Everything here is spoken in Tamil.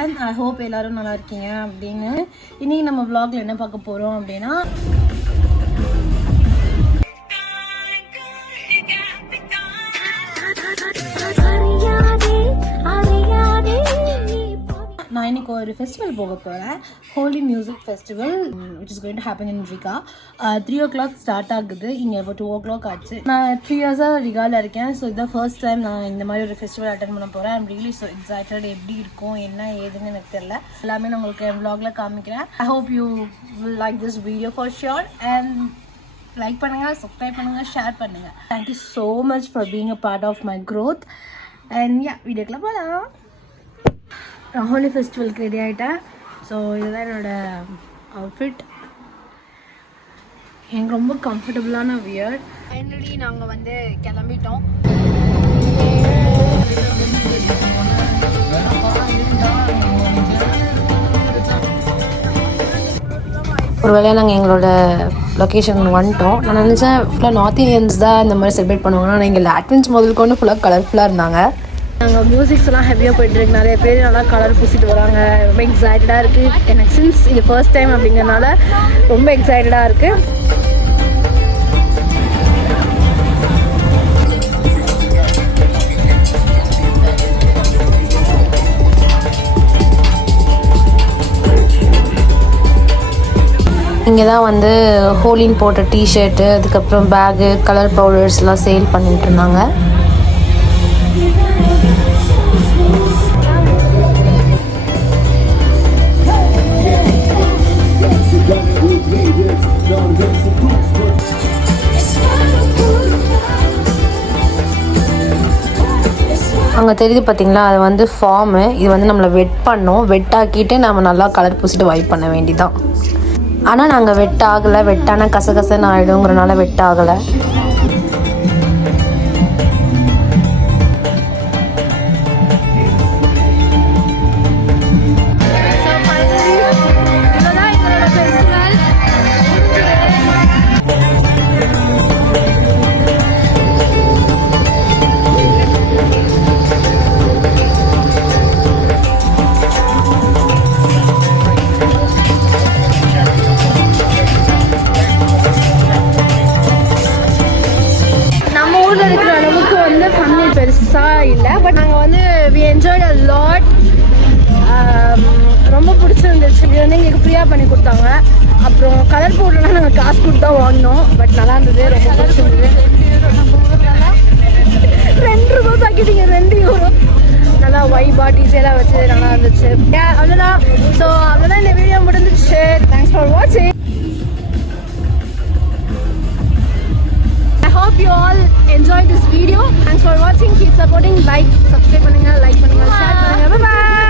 அண்ட் ஐ ஹோப் எல்லோரும் நல்லா இருக்கீங்க அப்படின்னு. இன்றைக்கி நம்ம vlogல என்ன பார்க்க போகிறோம் அப்படின்னா, நான் இன்றைக்கி ஒரு ஃபெஸ்டிவல் போக போகிறேன். Holi music festival which is going to happen in Riga. 3 o'clock start ஆகுது. இங்கே இப்போ 2 o'clock ஆச்சு. நான் 3 yearsஆக ரிகாவில் இருக்கேன். ஸோ இதான் ஃபர்ஸ்ட் டைம் நான் இந்த மாதிரி ஒரு ஃபெஸ்டிவல் அட்டன் பண்ண போகிறேன். I'm really so excited. எப்படி இருக்கும் என்ன ஏதுன்னு எனக்கு தெரியல. எல்லாமே நான் உங்களுக்கு என் vlogல காமிக்கிறேன். I hope you will like this video for sure. And like பண்ணுங்கள், சப்ஸ்கிரைப் பண்ணுங்கள், ஷேர் பண்ணுங்கள். Thank you so much for being a part of my growth. And வீடியோக்குள்ள போகலாம். நான் ஹோலி ஃபெஸ்டிவலுக்கு ரெடி ஆகிட்டேன். ஸோ இதுதான் என்னோடய அவுட்ஃபிட். எனக்கு ரொம்ப கம்ஃபர்டபுளான வியர். ஃபைனலி நாங்கள் வந்து கிளம்பிட்டோம். ஒருவேளை நாங்கள் எங்களோட லொக்கேஷன் வந்துட்டோம். நான் நினச்சேன் ஃபுல்லாக நார்த் இந்தியன்ஸ் தான் இந்த மாதிரி செலிப்ரேட் பண்ணுவாங்க. ஆனால் இங்கே லாட்வின்ஸ் முதல் கொண்டு ஃபுல்லாக கலர்ஃபுல்லாக இருந்தாங்க. நாங்கள் மியூசிக்ஸ்லாம் ஹெவியாக போய்ட்டுருக்கு. நிறைய பேர் நல்லா கலர் பூசிட்டு வராங்க. ரொம்ப எக்ஸைட்டடாக இருக்குது. எனக்கு சின்ஸ் இது ஃபர்ஸ்ட் டைம் அப்படிங்கிறனால ரொம்ப எக்ஸைட்டடாக இருக்குது. இங்கே தான் வந்து ஹோலின்னு போட்ட டிஷர்ட்டு, அதுக்கப்புறம் பேகு, கலர் பவுடர்ஸ்லாம் சேல் பண்ணிட்டு இருந்தாங்க. அங்கே தெரியுது பார்த்தீங்களா, அது வந்து ஃபார்மு. இது வந்து நம்மளை வெட் பண்ணோம். வெட் ஆக்கிட்டு நம்ம நல்லா கலர் பூசிட்டு வைப் பண்ண வேண்டிதான். ஆனால் நாங்கள் வெட் ஆகலை. வெட்டான கசகசன்னு ஆகிடுங்கிறனால வெட் ஆகலை. இல்லை, பட் நாங்கள் வந்து வி என்ஜாய்ட் அ லாட். ரொம்ப பிடிச்சிருந்துச்சு. இது வந்து எங்களுக்கு ஃப்ரீயாக பண்ணி கொடுத்தாங்க. அப்புறம் கலர் பவுடர்லாம் நாங்கள் காசு கொடுத்து தான் வாங்கினோம். பட் நல்லா இருந்தது, ரொம்ப பிடிச்சிருந்தது. 2 ரூபா பாக்கெட்டிங்க, 2 euro. நல்லா வைபா டிசைலாக வச்சு நல்லா இருந்துச்சு. அவ்வளோதான். ஸோ அவ்வளோதான், இந்த வீடியோ முடிஞ்சிச்சு. தேங்க்ஸ் ஃபார் வாட்சிங். Hope you all enjoyed this video. Thanks for watching. Keep supporting. Like, subscribe பண்ணுங்க, like பண்ணுங்க, share பண்ணுங்க. Bye bye.